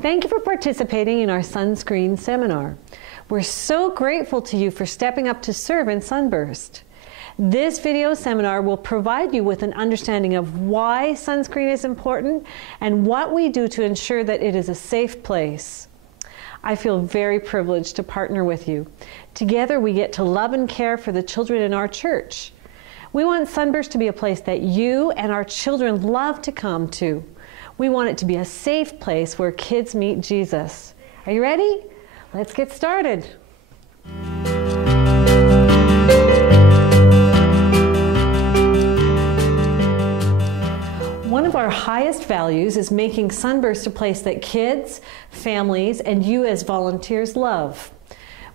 Thank you for participating in our SonScreen seminar. We're so grateful to you for stepping up to serve in Sunburst. This video seminar will provide you with an understanding of why sunscreen is important and what we do to ensure that it is a safe place. I feel very privileged to partner with you. Together we get to love and care for the children in our church. We want Sunburst to be a place that you and our children love to come to. We want it to be a safe place where kids meet Jesus. Are you ready? Let's get started. One of our highest values is making Sunburst a place that kids, families, and you as volunteers love.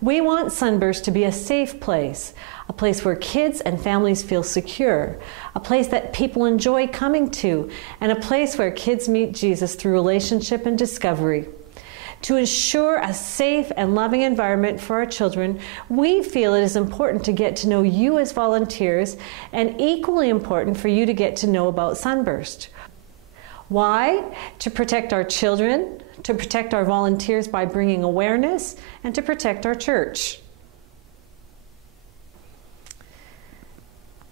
We want Sunburst to be a safe place, a place where kids and families feel secure, a place that people enjoy coming to, and a place where kids meet Jesus through relationship and discovery. To ensure a safe and loving environment for our children, we feel it is important to get to know you as volunteers, and equally important for you to get to know about Sunburst. Why? To protect our children, to protect our volunteers by bringing awareness, and to protect our church.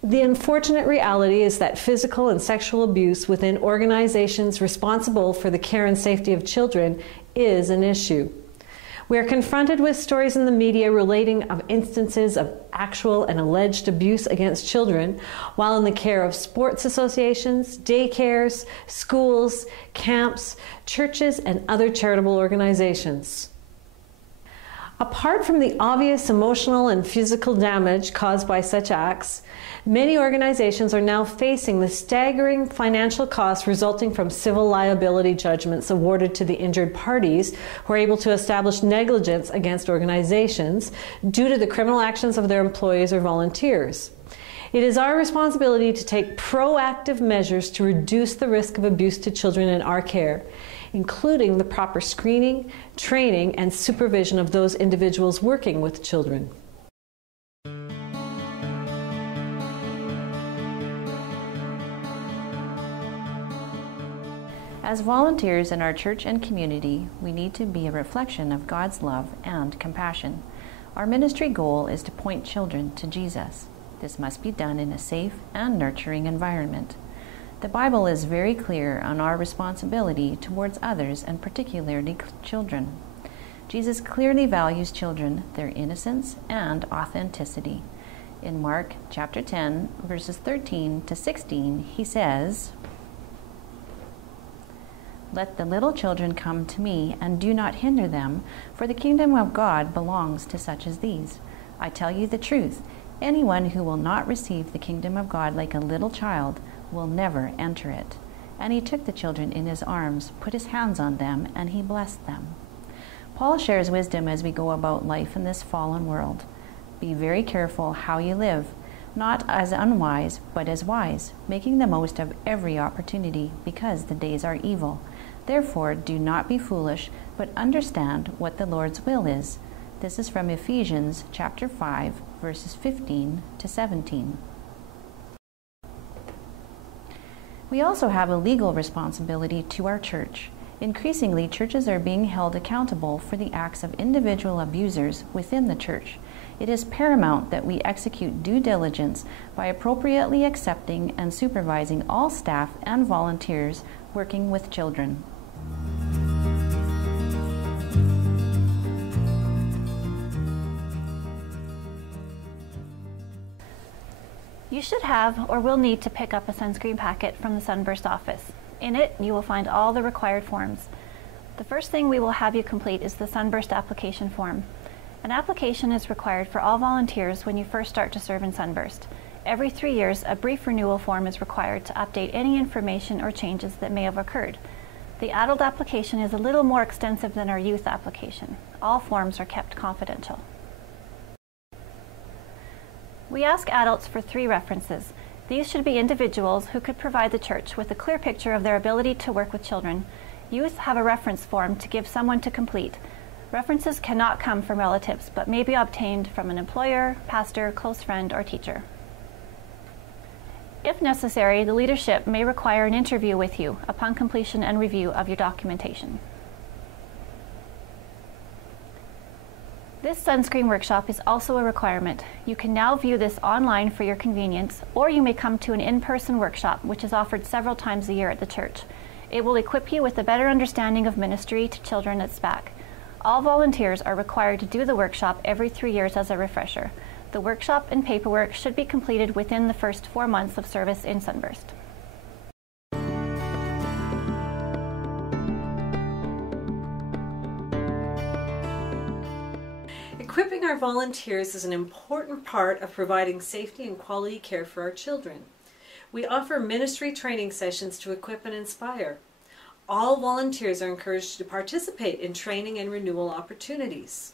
The unfortunate reality is that physical and sexual abuse within organizations responsible for the care and safety of children is an issue. We are confronted with stories in the media relating of instances of actual and alleged abuse against children while in the care of sports associations, daycares, schools, camps, churches, and other charitable organizations. Apart from the obvious emotional and physical damage caused by such acts, many organizations are now facing the staggering financial costs resulting from civil liability judgments awarded to the injured parties who are able to establish negligence against organizations due to the criminal actions of their employees or volunteers. It is our responsibility to take proactive measures to reduce the risk of abuse to children in our care, including the proper screening, training, and supervision of those individuals working with children. As volunteers in our church and community, we need to be a reflection of God's love and compassion. Our ministry goal is to point children to Jesus. This must be done in a safe and nurturing environment. The Bible is very clear on our responsibility towards others and particularly children. Jesus clearly values children, their innocence and authenticity. In Mark chapter 10, verses 13 to 16, he says, "Let the little children come to me, and do not hinder them, for the kingdom of God belongs to such as these. I tell you the truth, anyone who will not receive the kingdom of God like a little child will never enter it." And he took the children in his arms, put his hands on them, and he blessed them. Paul shares wisdom as we go about life in this fallen world. Be very careful how you live, not as unwise, but as wise, making the most of every opportunity, because the days are evil. Therefore, do not be foolish, but understand what the Lord's will is. This is from Ephesians chapter 5, verses 15 to 17. We also have a legal responsibility to our church. Increasingly, churches are being held accountable for the acts of individual abusers within the church. It is paramount that we execute due diligence by appropriately accepting and supervising all staff and volunteers working with children. You should have or will need to pick up a sunscreen packet from the Sunburst office. In it, you will find all the required forms. The first thing we will have you complete is the Sunburst application form. An application is required for all volunteers when you first start to serve in Sunburst. Every 3 years, a brief renewal form is required to update any information or changes that may have occurred. The adult application is a little more extensive than our youth application. All forms are kept confidential. We ask adults for 3 references. These should be individuals who could provide the church with a clear picture of their ability to work with children. Youth have a reference form to give someone to complete. References cannot come from relatives, but may be obtained from an employer, pastor, close friend, or teacher. If necessary, the leadership may require an interview with you upon completion and review of your documentation. This SonScreen workshop is also a requirement. You can now view this online for your convenience, or you may come to an in-person workshop, which is offered several times a year at the church. It will equip you with a better understanding of ministry to children at SPAC. All volunteers are required to do the workshop every 3 years as a refresher. The workshop and paperwork should be completed within the first 4 months of service in Sunburst. Equipping our volunteers is an important part of providing safety and quality care for our children. We offer ministry training sessions to equip and inspire. All volunteers are encouraged to participate in training and renewal opportunities.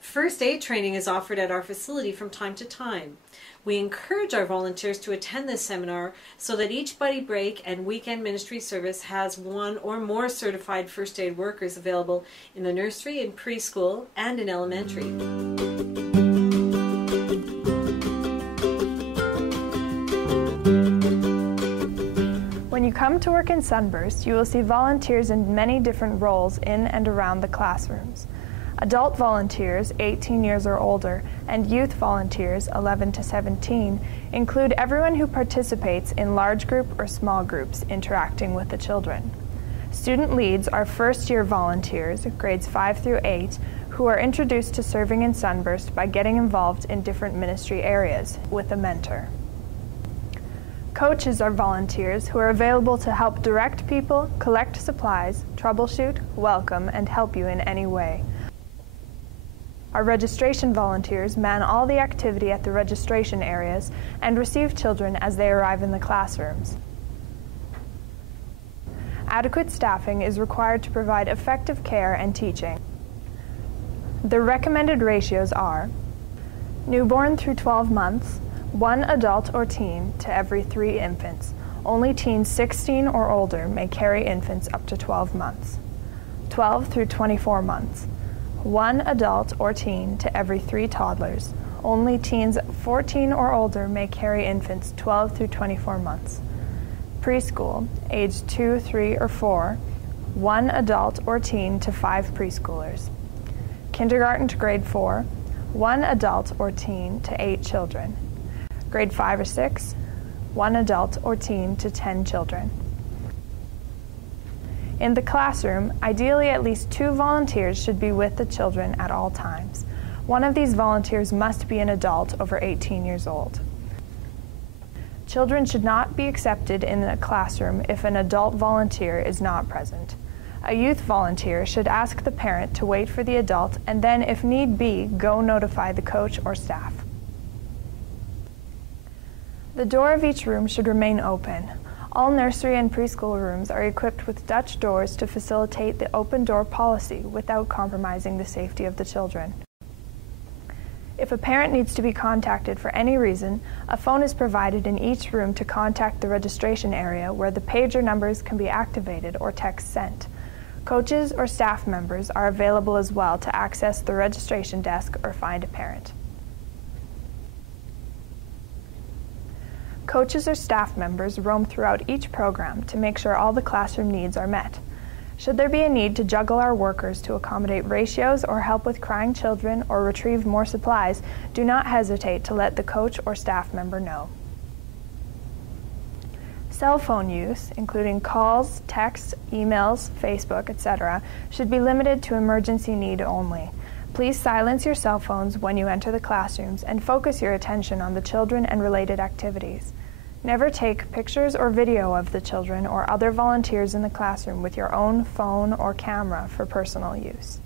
First aid training is offered at our facility from time to time. We encourage our volunteers to attend this seminar so that each buddy break and weekend ministry service has one or more certified first aid workers available in the nursery, in preschool, and in elementary. When you come to work in Sunburst, you will see volunteers in many different roles in and around the classrooms. Adult volunteers, 18 years or older, and youth volunteers, 11 to 17, include everyone who participates in large group or small groups interacting with the children. Student leads are first-year volunteers, grades 5 through 8, who are introduced to serving in Sunburst by getting involved in different ministry areas with a mentor. Coaches are volunteers who are available to help direct people, collect supplies, troubleshoot, welcome, and help you in any way. Our registration volunteers man all the activity at the registration areas and receive children as they arrive in the classrooms. Adequate staffing is required to provide effective care and teaching. The recommended ratios are newborn through 12 months, 1 adult or teen to every 3 infants. Only teens 16 or older may carry infants up to 12 months. 12 through 24 months. 1 adult or teen to every 3 toddlers. Only teens 14 or older may carry infants 12 through 24 months. Preschool, age 2, 3, or 4, 1 adult or teen to 5 preschoolers. Kindergarten to grade 4, 1 adult or teen to 8 children. Grade 5 or 6, 1 adult or teen to 10 children. In the classroom, ideally at least 2 volunteers should be with the children at all times. One of these volunteers must be an adult over 18 years old. Children should not be accepted in a classroom if an adult volunteer is not present. A youth volunteer should ask the parent to wait for the adult and then, if need be, go notify the coach or staff. The door of each room should remain open. All nursery and preschool rooms are equipped with Dutch doors to facilitate the open door policy without compromising the safety of the children. If a parent needs to be contacted for any reason, a phone is provided in each room to contact the registration area where the pager numbers can be activated or text sent. Coaches or staff members are available as well to access the registration desk or find a parent. Coaches or staff members roam throughout each program to make sure all the classroom needs are met. Should there be a need to juggle our workers to accommodate ratios or help with crying children or retrieve more supplies, do not hesitate to let the coach or staff member know. Cell phone use, including calls, texts, emails, Facebook, etc., should be limited to emergency need only. Please silence your cell phones when you enter the classrooms and focus your attention on the children and related activities. Never take pictures or video of the children or other volunteers in the classroom with your own phone or camera for personal use.